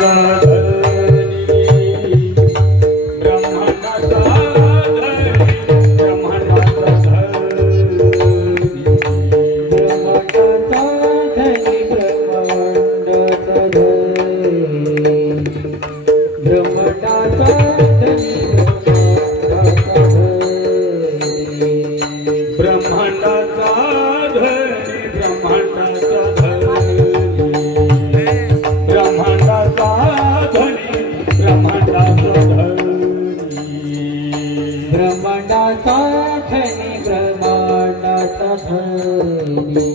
Gracias. ठाठणी ब्रह्मांडाचा धरणी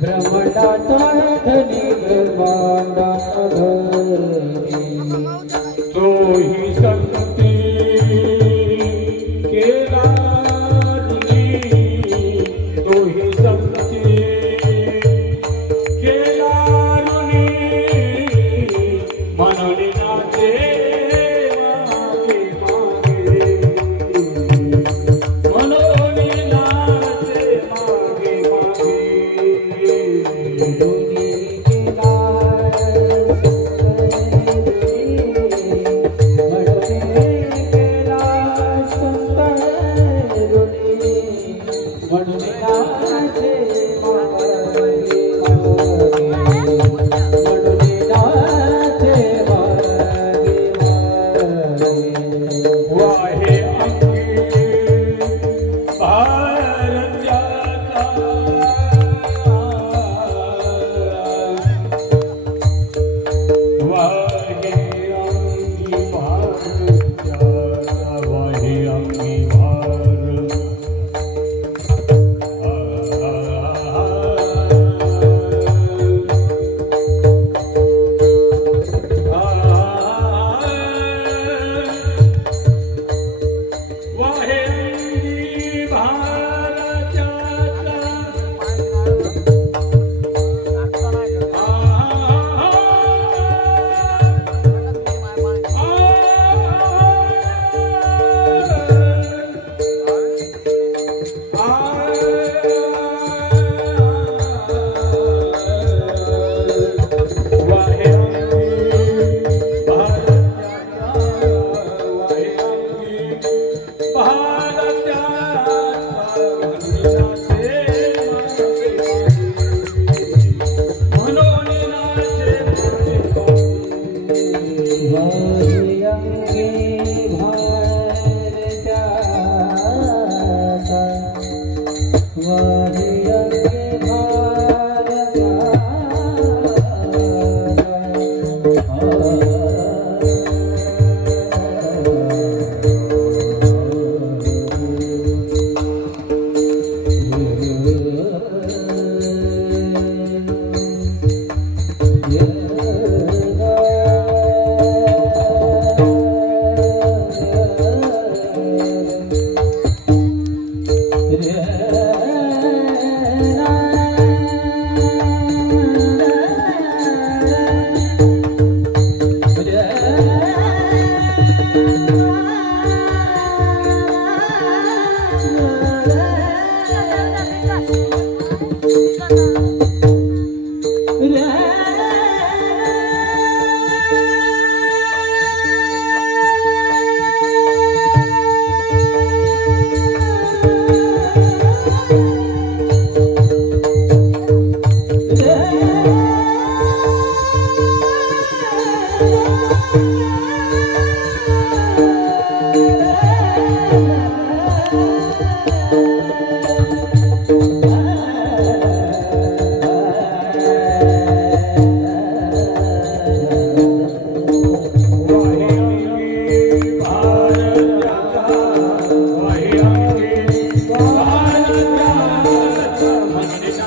ब्रह्मांडाचा ठाठणी धरणी 네. वाहे Gracias.